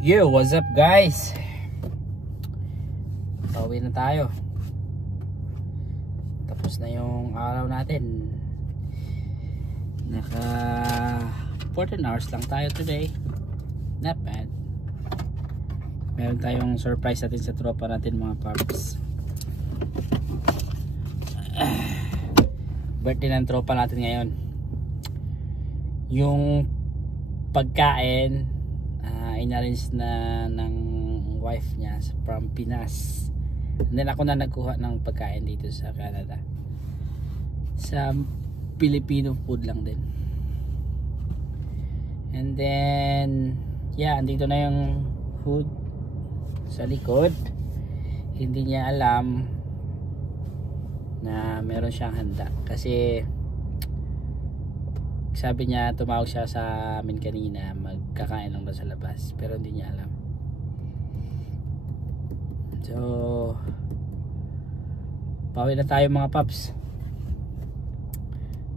Yo, what's up guys? Pauwi na tayo. Tapos na yung araw natin. Naka 14 hours lang tayo today. Not bad. Meron tayong surprise natin sa tropa natin mga paps. Birthday ng tropa natin ngayon. Yung pagkain in-arrange na ng wife niya from Pinas. And then ako na nagkuha ng pagkain dito sa Canada. Sa Filipino food lang din. And then yeah, andito na yung food sa likod. Hindi niya alam na meron siyang handa kasi sabi niya, tumawag siya sa amin kanina, magkakain lang daw sa labas, pero hindi niya alam. So pauwi na tayo mga paps.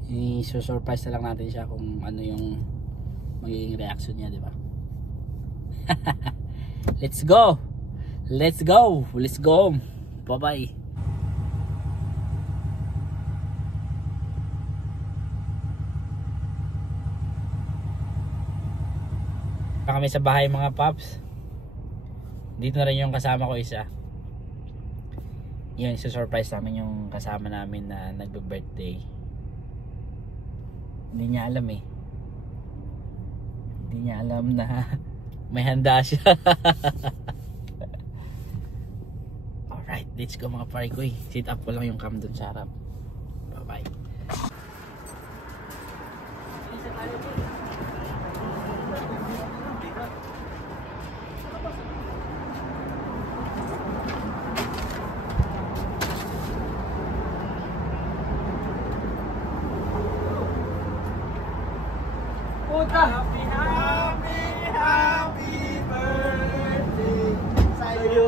I-surprise na lang natin siya kung ano yung magiging reaction niya, di ba? Let's go. Let's go. Let's go. Bye-bye. Kami sa bahay mga paps. Dito na rin yung kasama ko isa. Yun, surprise namin yung kasama namin na nagbe-birthday. Hindi niya alam eh. Hindi niya alam na may handa siya. Alright, let's go mga pare ko. Sit up ko lang yung cam dun sa harap. Bye bye. Happy, happy, happy birthday sa'yo.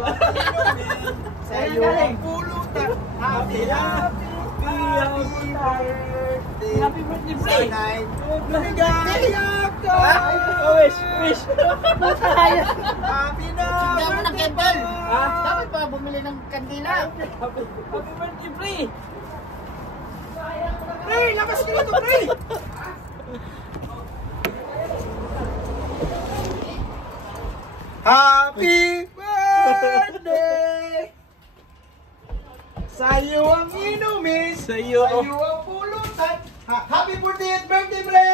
Sa'yo ang pulutan. Happy, happy, happy birthday. Happy birthday, pre! Sana'y lumigaya ka. Wish, wish! Happy na birthday. Dapat pa bumili ng kandila. Happy birthday, pre! Pre, labas ka dito, pre. Happy birthday! Sa'yo ang inumin, Sa'yo. ang pulutan. Happy 40th birthday, pre!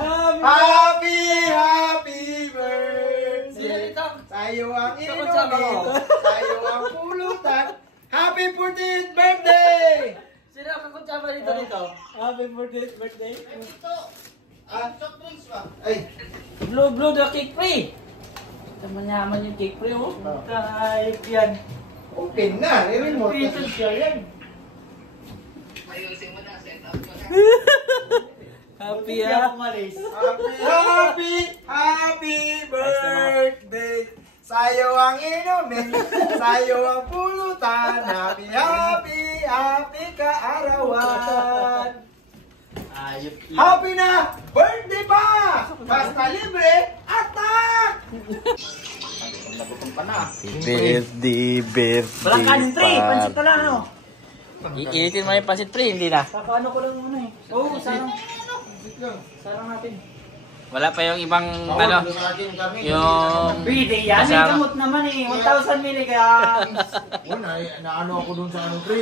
Happy, happy birthday! Sa'yo ang inumin, sa'yo ang pulutan. Happy 40th birthday! Sino ang kakutsaba dito? Happy birthday! Ay, Blue the cake pre! Manyaman yung cake pre, oh. Type yan. open na. I-remote na. Piso siya yan. Happy ah. Happy, happy birthday. Sa'yo ang inumin, sa'yo ang pulutan. Happy, happy, happy kaarawan. Happy na birthday pa! Basta libre, attack! Birthday. Walang kanin pre, pansit ka lang ano. Iinitin mo yung pansit pre, hindi na. Paano ko lang muna eh. Oo, sarang natin. Wala pa yung ibang ano, yung Birthday yan, may kasama. gamot naman eh. 1,000 milligrams. Naano ako dun sa ano, pre.